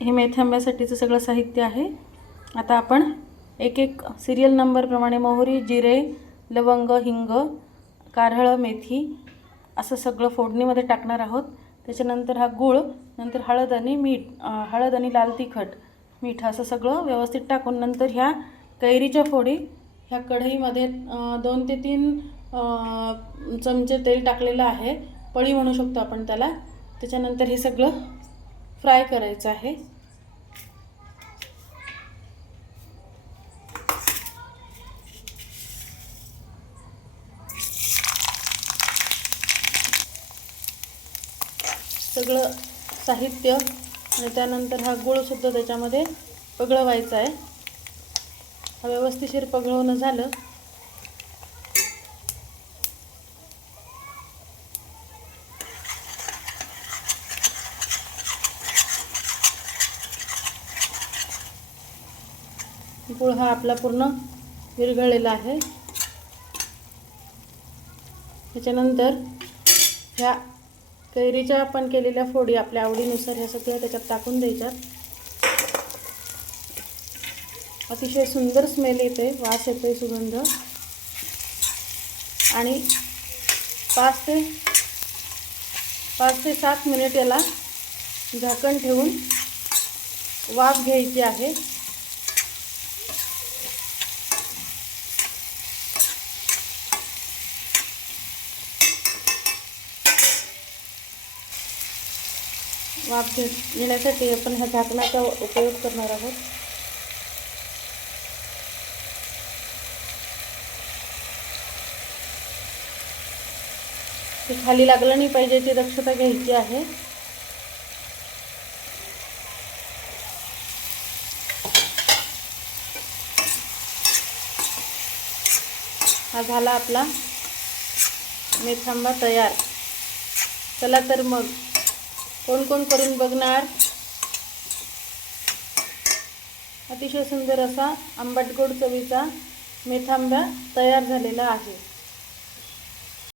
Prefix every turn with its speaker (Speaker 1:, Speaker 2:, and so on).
Speaker 1: हे मेथी आंब्यासाठीचं सगळं साहित्य आहे. आता आपण एक एक सिरियल नंबरप्रमाणे मोहरी जिरे लवंग हिंग कारहळं मेथी असं सगळं फोडणीमध्ये टाकणार आहोत. त्याच्यानंतर हा गूळ नंतर हळद आणि मीठ हळद आणि लाल तिखट मीठ असं सगळं व्यवस्थित टाकून नंतर ह्या कैरीच्या फोडी ह्या कढईमध्ये दोन ते तीन चमचे तेल टाकलेलं आहे. पळी म्हणू शकतो आपण त्याला. त्याच्यानंतर हे सगळं फ्राय करायचं आहे. सगळं साहित्य आणि त्यानंतर हा गुळसुद्धा त्याच्यामध्ये पगळवायचा आहे. हा व्यवस्थिशीर पगळवणं झालं. गुळ हा आपला पूर्ण विरघळलेला आहे. त्याच्यानंतर ह्या कैरीच्या आपण केलेल्या फोडी आपल्या आवडीनुसार ह्या सगळ्या त्याच्यात टाकून द्यायच्यात. अतिशय सुंदर स्मेल येते वास येतोय सुगंध. आणि पाच ते पाच ते सात मिनिट याला झाकण ठेवून वाफ घ्यायची आहे. वाफ घे घेण्यासाठी आपण ह्या झाकणाचा उपयोग करणार आहोत. ते खाली लागलं नाही पाहिजे याची दक्षता घ्यायची आहे. हा झाला आपला मेथांबा तयार. चला तर मग. कोण कोण करून बघणार? अतिशय सुंदर असा आंबट गोड चवीचा मेथांबा तयार झालेला आहे.